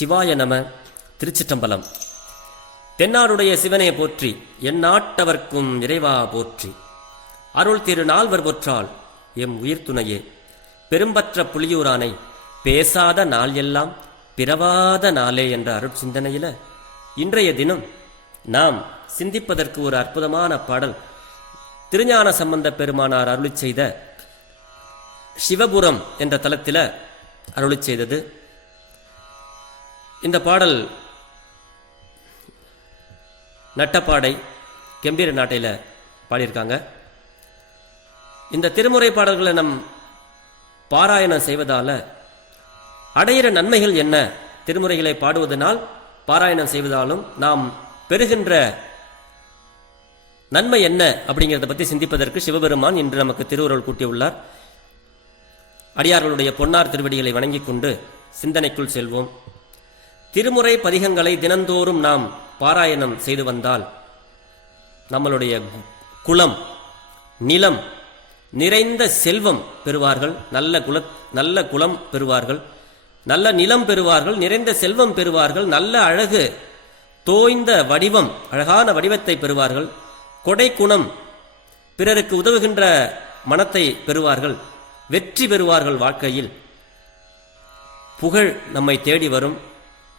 சிவாய நம திருச்சிற்றம்பலம். தென்னாடுடைய சிவனே போற்றி என் நாட்டவர்க்கும் இறைவா போற்றி. அருள் திரு நால்வர் போற்றால் எம் உயிர் துணையே பெரும்பற்ற புலியூரானை பேசாத நாள் எல்லாம் பிறவாத நாளே என்ற அருட்சிந்தனையில இன்றைய தினம் நாம் சிந்திப்பதற்கு ஒரு அற்புதமான பாடல் திருஞான சம்பந்த பெருமானார் அருளி செய்த சிவபுரம் என்ற தலத்தில் அருளிச் செய்தது. இந்த பாடல் நட்டப்பாடை கெம்பீர நாட்டையில் பாடியிருக்காங்க. இந்த திருமுறை பாடல்களை நம் பாராயணம் செய்வதால் அடையிற நன்மைகள் என்ன? திருமுறைகளை பாடுவதனால் பாராயணம் செய்வதாலும் நாம் பெறுகின்ற நன்மை என்ன? அப்படிங்கிறத பற்றி சிந்திப்பதற்கு சிவபெருமான் இன்று நமக்கு திருவுருள் கூட்டியுள்ளார். அடியார்களுடைய பொன்னார் திருவடிகளை வணங்கிக் கொண்டு சிந்தனைக்குள் செல்வோம். திருமுறை பதிகங்களை தினந்தோறும் நாம் பாராயணம் செய்து வந்தால் நம்மளுடைய குலம் நிலம் நிறைந்த செல்வம் பெறுவார்கள் நல்ல குல நல்ல குலம் பெறுவார்கள் நல்ல நிலம் பெறுவார்கள் நிறைந்த செல்வம் பெறுவார்கள் நல்ல அழகு தோய்ந்த வடிவம் அழகான வடிவத்தை பெறுவார்கள் கொடை குணம் பிறருக்கு உதவுகின்ற மனத்தை பெறுவார்கள் வெற்றி பெறுவார்கள் வாழ்க்கையில். புகழ் நம்மை தேடி வரும்.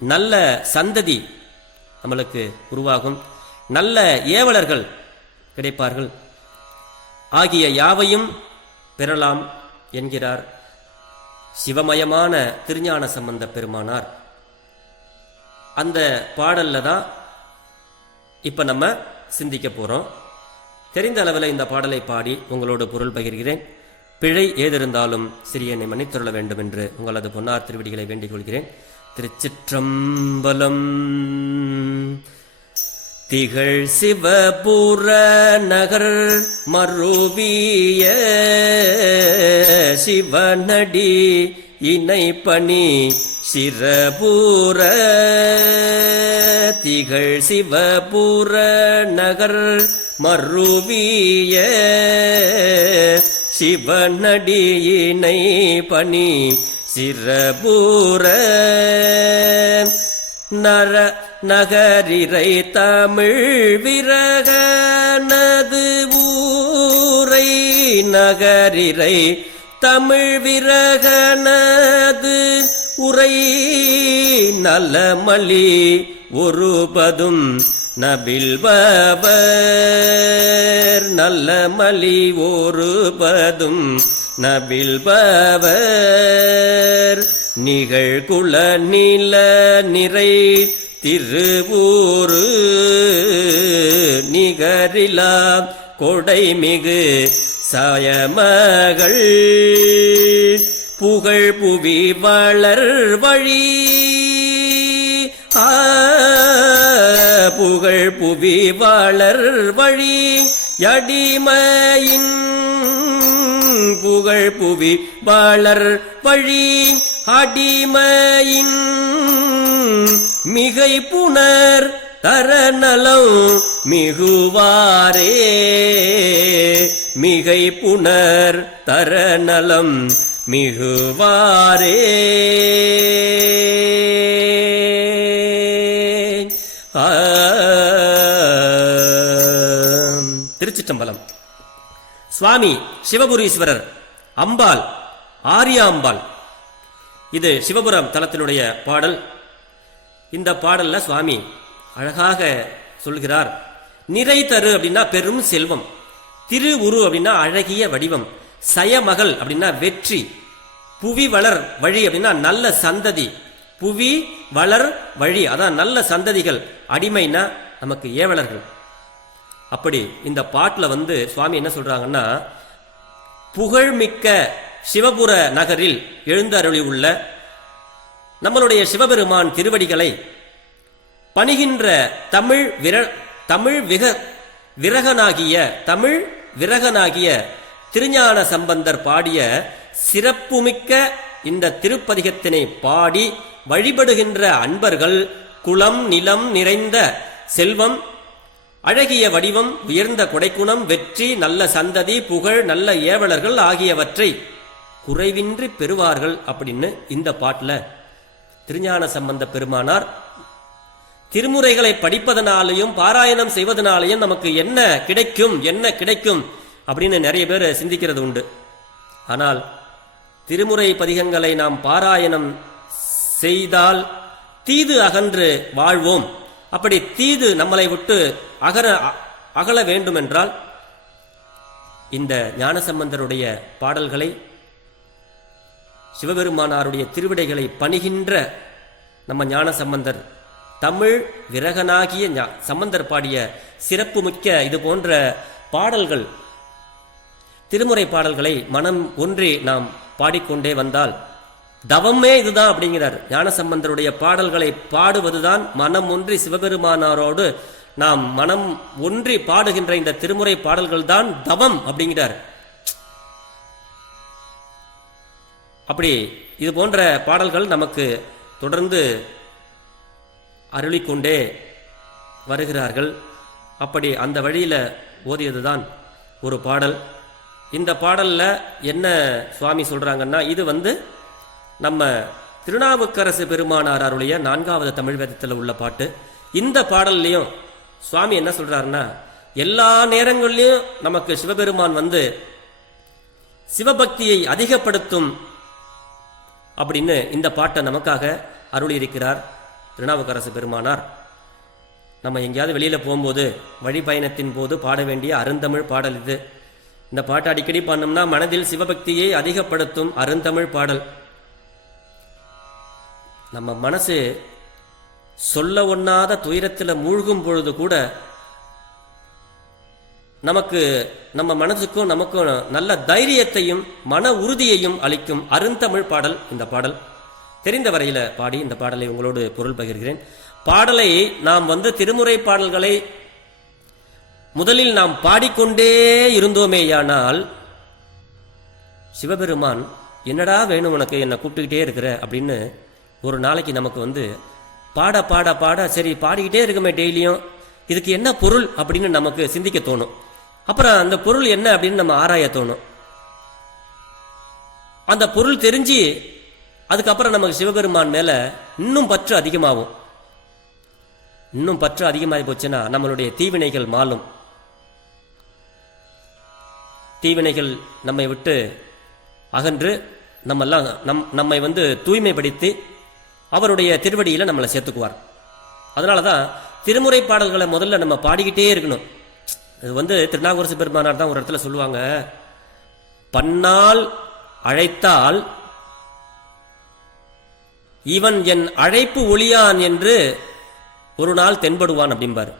நல்ல சந்ததி நம்மளுக்கு உருவாகும். நல்ல ஏவலர்கள் கிடைப்பார்கள். ஆகிய யாவையும் பெறலாம் என்கிறார் சிவமயமான திருஞான சம்பந்த பெருமானார். அந்த பாடல்ல தான் இப்போ நம்ம சிந்திக்க போகிறோம் தெரிந்த அளவில் இந்த பாடலை பாடி உங்களோடு பொருள் பகிர்கிறேன். பிழை ஏதிருந்தாலும் சிறியனை மன்னித்துள்ள வேண்டும் என்று உங்களது பொன்னார் திருவிடிகளை வேண்டிக் கொள்கிறேன். திருச்சிற்றம்பலம். திகழ் சிவபுர நகர் மருவிய சிவனடி இணை பணி சிறபூர திகழ் சிவபுர நகர் மருவிய சிவனடி இணை பணி சிறபூர நர நகரிரை தமிழ் விரகனது ஊரை நகரிரை தமிழ் விரகனது உரை. நலமலி ஒருபதும் நபில்பவர். நல்ல மலி ஒருபதும் நபில்பவர் நிகழ்குல நில நிறை திருவூரு நிகரிலா கொடைமிகு சாயமகள் புகழ் புவி வளர் வழி புகழ் புவி வளர் வழி அடிமையின் புகழ் புவி வளர் வழி அடிமையின் மிகை புனர் தரநலம் மிகுவாரே. மிகை புனர் தரநலம் மிகுவாரே. திருச்சிட்டம்பலம் சுவாமி சிவபுரீஸ்வரர் அம்பாள் ஆரியாம்பாள் இது சிவபுரம் தலத்தினுடைய பாடல். இந்த பாடல்ல சுவாமி அழகாக சொல்கிறார் நிறை தரு அப்படின்னா பெரும் செல்வம் திரு உரு அப்படின்னா அழகிய வடிவம் சயமகள் அப்படின்னா வெற்றி புவி வளர் வழி அப்படின்னா நல்ல சந்ததி புவி வளர் வழி அதான் நல்ல சந்ததிகள் அடிமைனா நமக்கு ஏவலர்கள். அப்படி இந்த பாட்டில் வந்து சுவாமி என்ன சொல்றாங்கன்னா புகழ்மிக்க சிவபுர நகரில் எழுந்தருளி உள்ள நம்மளுடைய சிவபெருமான் திருவடிகளை பணிகின்ற தமிழ் விர தமிழ் விக விரகனாகிய தமிழ் விரகனாகிய திருஞான சம்பந்தர் பாடிய சிறப்புமிக்க இந்த திருப்பதிகத்தினை பாடி வழிபடுகின்ற அன்பர்கள் குளம் நிலம் நிறைந்த செல்வம் அழகிய வடிவம் உயர்ந்த கொடைக்குணம் வெற்றி நல்ல சந்ததி புகழ் நல்ல ஏவலர்கள் ஆகியவற்றை குறைவின்றி பெறுவார்கள் அப்படின்னு இந்த பாட்டில் திருஞான சம்பந்த பெருமானார் திருமுறைகளை படிப்பதனாலையும் பாராயணம் செய்வதனாலையும் நமக்கு என்ன கிடைக்கும் என்ன கிடைக்கும் அப்படின்னு நிறைய பேர் சிந்திக்கிறது உண்டு. ஆனால் திருமுறை பதிகங்களை நாம் பாராயணம் செய்தால் தீது அகன்று வாழ்வோம். அப்படி தீது நம்மளை விட்டு அகர அ- அகல வேண்டுமென்றால் இந்த ஞானசம்பந்தருடைய பாடல்களை சிவபெருமானாருடைய திருவிடைகளை பணிகின்ற நம்ம ஞானசம்பந்தர் தமிழ் விரகனாகிய ஞா- சம்பந்தர் பாடிய சிறப்புமிக்க இது போன்ற பாடல்கள் திருமுறை பாடல்களை மனம் ஒன்றி நாம் பாடிக்கொண்டே வந்தால் தவமே இதுதான் அப்படிங்கிறார். ஞானசம்பந்தருடைய பாடல்களை பாடுவதுதான் மனம் ஒன்றி சிவபெருமானாரோடு நாம் மனம் ஒன்றி பாடுகின்ற இந்த திருமுறை பாடல்கள் தான் தவம் அப்படிங்கிறார். அப்படி இது போன்ற பாடல்கள் நமக்கு தொடர்ந்து அருளிக்கொண்டே வருகிறார்கள். அப்படி அந்த வழியில் ஓதியதுதான் ஒரு பாடல். இந்த பாடலில் என்ன சுவாமி சொல்கிறாங்கன்னா இது வந்து நம்ம திருநாவுக்கரசு பெருமானார் அருளிய நான்காவது தமிழ் வேதத்தில் உள்ள பாட்டு. இந்த பாடல்லையும் சுவாமி என்ன சொல்றாருன்னா எல்லா நேரங்கள்லையும் நமக்கு சிவபெருமான் வந்து சிவபக்தியை அதிகப்படுத்தும் அப்படின்னு இந்த பாட்டை நமக்காக அருள் இருக்கிறார் திருநாவுக்கரசு பெருமானார். நம்ம எங்கேயாவது வெளியில் போகும்போது வழி பயணத்தின் போது பாட வேண்டிய அருந்தமிழ் பாடல் இது. இந்த பாட்டை அடிக்கடி பண்ணோம்னா மனதில் சிவபக்தியை அதிகப்படுத்தும் அருந்தமிழ் பாடல். நம்ம மனசு சொல்ல ஒண்ணாத துயரத்தில் மூழ்கும் பொழுது கூட நமக்கு நம்ம மனதுக்கும் நமக்கும் நல்ல தைரியத்தையும் மன உறுதியையும் அளிக்கும் அருந்தமிழ் பாடல் இந்த பாடல். தெரிந்த வரையில் பாடி இந்த பாடலை உங்களோடு பொருள் பகிர்கிறேன். பாடலை நாம் வந்து திருமுறை பாடல்களை முதலில் நாம் பாடிக்கொண்டே இருந்தோமேயானால் சிவபெருமான் என்னடா வேணும் உனக்கு? என்னை கூப்பிட்டுக்கிட்டே இருக்கிற? அப்படின்னு ஒரு நாளைக்கு நமக்கு வந்து பாட பாட பாட சரி பாடிக்கிட்டே இருக்குமே டெய்லியும். இதுக்கு என்ன பொருள் அப்படின்னு நமக்கு சிந்திக்க தோணும். அப்புறம் அந்த பொருள் என்ன அப்படின்னு நம்ம ஆராய தோணும். அந்த பொருள் தெரிஞ்சு அதுக்கப்புறம் நமக்கு சிவபெருமான் மேல இன்னும் பற்று அதிகமாகும். இன்னும் பற்று அதிகமாகி போச்சுன்னா நம்மளுடைய தீவினைகள் மாலும் தீவினைகள் நம்மை விட்டு அகன்று நம்மெல்லாம் நம் நம்மை வந்து தூய்மைப்படுத்தி அவருடைய திருவடியில் நம்மளை சேர்த்துக்குவார். அதனால தான் திருமுறை பாடல்களை முதல்ல நம்ம பாடிக்கிட்டே இருக்கணும். இது வந்து திருநாகூரசு பெருமானார் தான் ஒரு இடத்துல சொல்லுவாங்க. பன்னால் அழைத்தால் இவன் என் அழைப்பு ஒளியான் என்று ஒரு நாள் தென்படுவான் அப்படிம்பார்.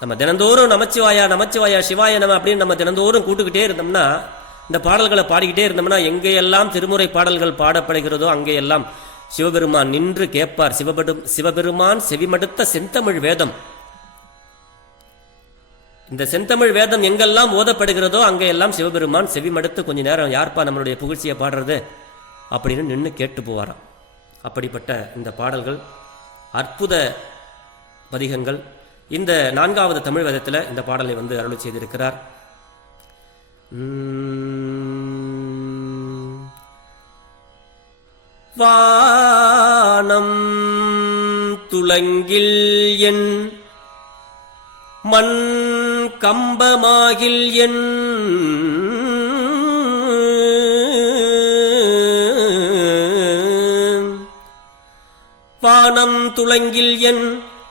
நம்ம தினந்தோறும் நமச்சிவாயா நமச்சிவாயா சிவாய நம அப்படின்னு நம்ம தினந்தோறும் கூட்டுக்கிட்டே இருந்தோம்னா இந்த பாடல்களை பாடிக்கிட்டே இருந்தோம்னா எங்கேயெல்லாம் திருமுறை பாடல்கள் பாடப்படுகிறதோ அங்கேயெல்லாம் சிவபெருமான் நின்று கேட்பார். சிவபெரும் சிவபெருமான் செவிமடுத்த செந்தமிழ் வேதம். இந்த செந்தமிழ் வேதம் எங்கெல்லாம் ஓதப்படுகிறதோ அங்கெல்லாம் சிவபெருமான் செவிமடுத்து கொஞ்ச நேரம் யார்ப்பா நம்மளுடைய புகழ்ச்சியை பாடுறது அப்படின்னு நின்று கேட்டு போவாராம். அப்படிப்பட்ட இந்த பாடல்கள் அற்புத பதிகங்கள். இந்த நான்காவது தமிழ் வேதத்தில் இந்த பாடலை வந்து அருள் செய்திருக்கிறார். வானம் துளங்கில் என் மண் கம்பமாகில் என் வானம் துளங்கில் என்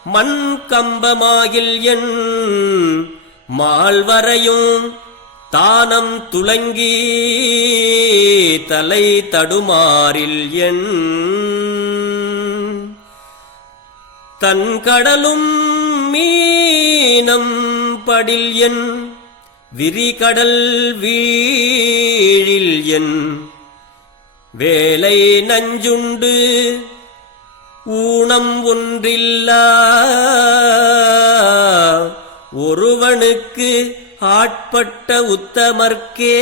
மண் கம்பமாகில் என் மால்வரையும் தானம் துளங்கி தலை தடுமாறில் என் தன் கடலும் மீனம் படில் என் விரிகடல் வீழில் என் வேலை நஞ்சுண்டு ஊனம் ஒன்றில்லா ஒருவனுக்கு ஆட்பட்ட உத்தமர்க்கே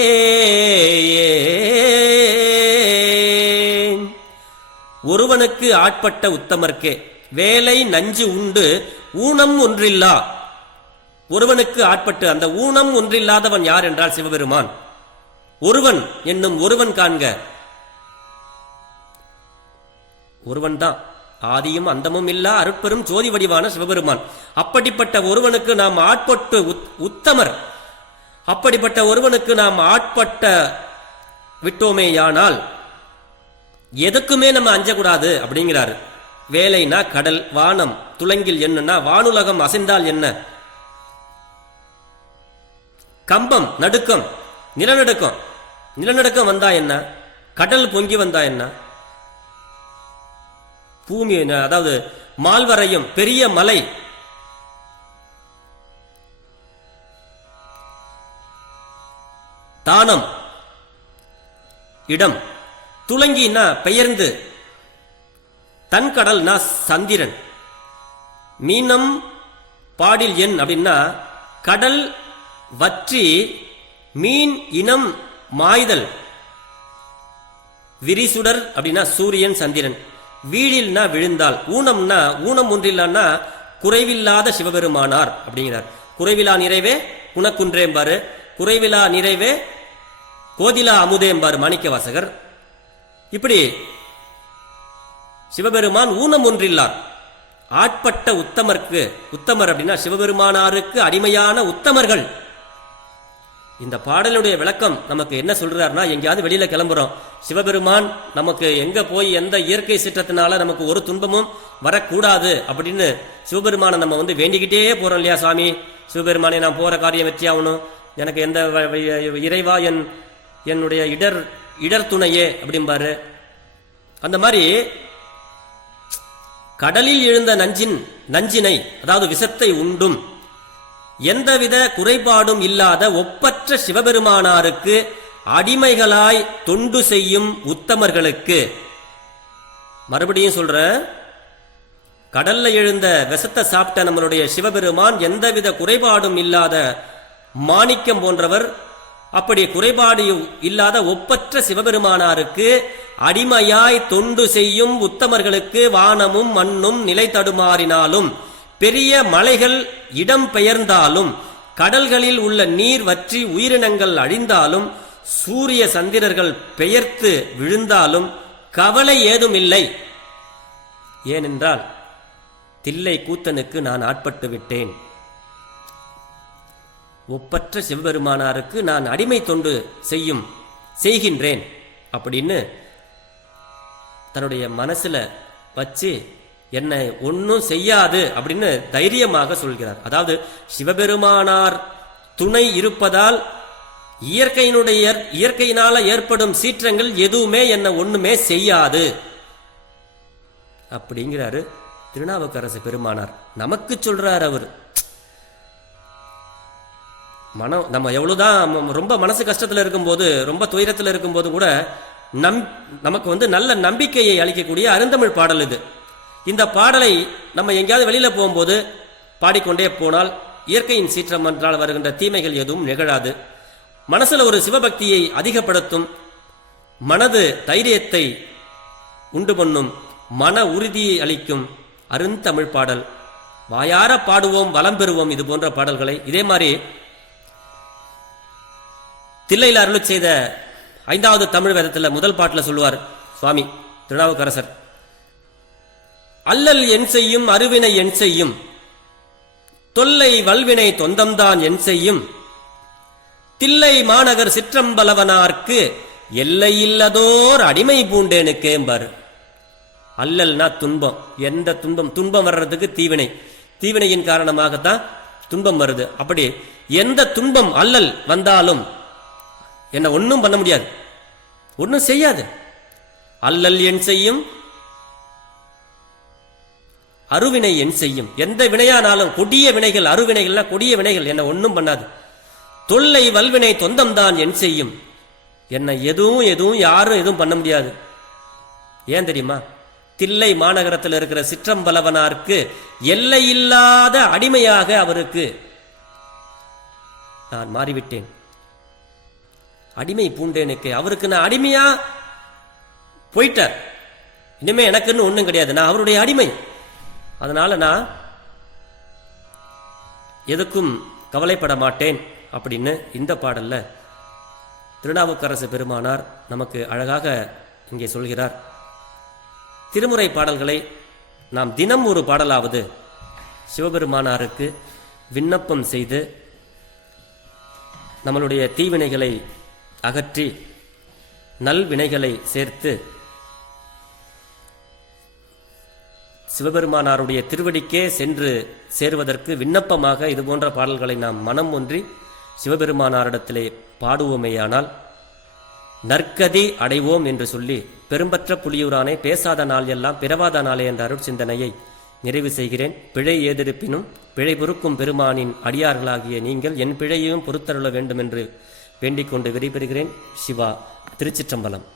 ஒருவனுக்கு ஆட்பட்ட உத்தமர்க்கே வேலை நஞ்சு உண்டு ஊனம் ஒன்றில்லா. ஒருவனுக்கு ஆட்பட்டு அந்த ஊனம் ஒன்றில்லாதவன் யார் என்றால் சிவபெருமான். ஒருவன் என்னும் ஒருவன் காண்க. ஒருவன்தான். ஆதியும் அந்தமும் இல்லா அருட்பெரும் ஜோதி வடிவான சிவபெருமான். அப்படிப்பட்ட ஒருவனுக்கு நாம் ஆட்பட்டு உத்- உத்தமர். அப்படிப்பட்ட ஒருவனுக்கு நாம் ஆட்பட்ட விட்டோமேயானால் எதுக்குமே நம்ம அஞ்சக்கூடாது அப்படிங்கிறாரு. வேலைனா கடல் வானம் துலங்கில் என்னன்னா வானுலகம் அசைந்தால் என்ன? கம்பம் நடுக்கம் நிலநடுக்கம். நிலநடுக்கம் வந்தா என்ன? கடல் பொங்கி வந்தா என்ன? பூமி அதாவது மால்வரையும் பெரிய மலை. தானம். இடம். துலங்கினா பெயர்ந்து தன்கடல் சந்திரன். மீனம் பாடில் எண் அப்படின்னா கடல் வற்றி மீன் இனம் மாய்தல். விரிசுடர் அப்படின்னா சூரியன் சந்திரன். வீழில்னா விழுந்தால் ஊனம்னா ஊனம் ஒன்றில்லான்னா குறைவில்லாத சிவபெருமானார் அப்படிங்கிறார். குறைவிலா நிறைவே குணக்குன்றேம்பாரு குறைவிலா நிறைவே கோதிலா அமுதேம்பார் மாணிக்க வாசகர் இப்படி சிவபெருமான் ஊனம் ஒன்றில்லார். ஆட்பட்ட உத்தமர்க்கு உத்தமர் அப்படின்னா சிவபெருமானாருக்கு அடிமையான உத்தமர்கள். இந்த பாடலுடைய விளக்கம் நமக்கு என்ன சொல்றாருன்னா எங்கேயாவது வெளியில கிளம்புறோம். சிவபெருமான் நமக்கு எங்க போய் எந்த இயற்கை சீற்றத்தினால நமக்கு ஒரு துன்பமும் வரக்கூடாது அப்படின்னு சிவபெருமானை நம்ம வந்து வேண்டிக்கிட்டே போறோம் இல்லையா சாமி? சிவபெருமானை நான் போற காரியம் வெற்றியாகணும் எனக்கு எந்த வ- இறைவா என் என்னுடைய இடர் இடர் துணையே அப்படிம்பாரு. அந்த மாதிரி கடலில் எழுந்த நஞ்சின் நஞ்சினை அதாவது விஷத்தை உண்டும் எந்தவித குறைபாடும் இல்லாத ஒப்பற்ற சிவபெருமானாருக்கு அடிமைகளாய் தொண்டு செய்யும் உத்தமர்களுக்கு. மறுபடியும் சொல்ற கடல்ல எழுந்த விஷத்தை சாப்பிட்ட நம்மளுடைய சிவபெருமான் எந்தவித குறைபாடும் இல்லாத மாணிக்கம் போன்றவர் அப்படி குறைபாடு இல்லாத ஒப்பற்ற சிவபெருமானாருக்கு அடிமையாய் தொண்டு செய்யும் உத்தமர்களுக்கு வானமும் மண்ணும் நிலை தடுமாறினாலும் பெரிய மலைகள் இடம் பெயர்ந்தாலும் கடல்களில் உள்ள நீர் வற்றி உயிரினங்கள் அழிந்தாலும் சூரிய சந்திரர்கள் பெயர்த்து விழுந்தாலும் கவலை ஏதும் இல்லை ஏனென்றால் தில்லை கூத்தனுக்கு நான் ஆட்பட்டு விட்டேன். ஒப்பற்ற சிவபெருமானாருக்கு நான் அடிமை தொண்டு செய்யும் செய்கின்றேன். அப்படின்னு தன்னுடைய மனசுல வச்சு என்னை ஒன்றும் செய்யாது அப்படின்னு தைரியமாக சொல்கிறார். அதாவது சிவபெருமானார் துணை இருப்பதால் இயற்கையினுடைய இயற்கையினால ஏற்படும் சீற்றங்கள் எதுவுமே என்னை ஒண்ணுமே செய்யாது. அப்படிங்கிறாரு திருநாவுக்கரசு பெருமானார். நமக்கு சொல்றார் அவர். மனம் நம்ம எவ்வளவுதான் ரொம்ப மனசு கஷ்டத்துல இருக்கும்போது ரொம்ப துயரத்துல இருக்கும்போது கூட நம் நமக்கு வந்து நல்ல நம்பிக்கையை அளிக்கக்கூடிய அருந்தமிழ் பாடல் இது. இந்த பாடலை நம்ம எங்கேயாவது வெளியில போகும்போது பாடிக்கொண்டே போனால் இயற்கையின் சீற்றம் என்றால் வருகின்ற தீமைகள் எதுவும் நிகழாது. மனசுல ஒரு சிவபக்தியை அதிகப்படுத்தும் மனது தைரியத்தை உண்டு பண்ணும் மன உறுதியை அளிக்கும் அருந்தமிழ் பாடல். வாயார பாடுவோம் வளம் பெறுவோம் இது போன்ற பாடல்களை. இதே மாதிரி தில்லையில் அருள் செய்த ஐந்தாவது தமிழ் வேதத்தில் முதல் பாட்டில் சொல்லுவார் சுவாமி திருநாவுக்கரசர். அல்லல் என் செய்யும் அருவினை என் செய்யும். தொல்லை வல்வினை தொந்தம்தான் என் செய்யும். தில்லை மாநகர் சிற்றம்பலவனார்க்கு எல்லையில்லதோர் அடிமை பூண்டேனுக்கேம்பாரு அல்லல்னா துன்பம். எந்த துன்பம்? துன்பம் வர்றதுக்கு தீவினை. தீவினையின் காரணமாகத்தான் துன்பம் வருது. அப்படி எந்த துன்பம் அல்லல் வந்தாலும் என்ன ஒன்றும் பண்ண முடியாது. ஒன்றும் செய்யாது. அல்லல் என் செய்யும் அருவினை என் செய்யும். எந்த வினையானாலும் கொடிய வினைகள் அருவினைகள்னா கொடிய வினைகள் என்ன ஒன்றும் பண்ணாது. தொல்லை வல்வினை தொந்தம்தான் என் செய்யும். என்னை எதுவும் எதுவும் யாரும் எதுவும் பண்ண முடியாது. ஏன் தெரியுமா? தில்லை மாநகரத்தில் இருக்கிற சிற்றம்பலவனாருக்கு எல்லையில்லாத அடிமையாக அவருக்கு நான் மாறிவிட்டேன். அடிமை பூண்டேனுக்கு அவருக்கு நான் அடிமையா போயிட்டார். இனிமே எனக்குன்னு ஒன்றும் கிடையாது. நான் அவருடைய அடிமை. அதனால நான் எதுக்கும் கவலைப்பட மாட்டேன் அப்படின்னு இந்த பாடல்ல திருநாவுக்கரசு பெருமானார் நமக்கு அழகாக இங்கே சொல்கிறார். திருமுறை பாடல்களை நாம் தினம் ஒரு பாடலாவது சிவபெருமானாருக்கு விண்ணப்பம் செய்து நம்மளுடைய தீவினைகளை அகற்றி நல்வினைகளை சேர்த்து சிவபெருமானாருடைய திருவடிக்கே சென்று சேருவதற்கு விண்ணப்பமாக இது போன்ற பாடல்களை நாம் மனம் ஒன்றி சிவபெருமானாரிடத்திலே பாடுவோமேயானால் நற்கதி அடைவோம் என்று சொல்லி பெரும்பற்ற புலியூரானே பேசாத நாள் எல்லாம் பிறவாத நாளே என்ற அருள் சிந்தனையை நிறைவு செய்கிறேன். பிழை ஏதிருப்பினும் பிழை பொறுக்கும் பெருமானின் அடியார்களாகிய நீங்கள் என் பிழையையும் பொறுத்தருள வேண்டும் என்று வேண்டிக் கொண்டு விடைபெறுகிறேன். சிவா திருச்சிற்றம்பலம்.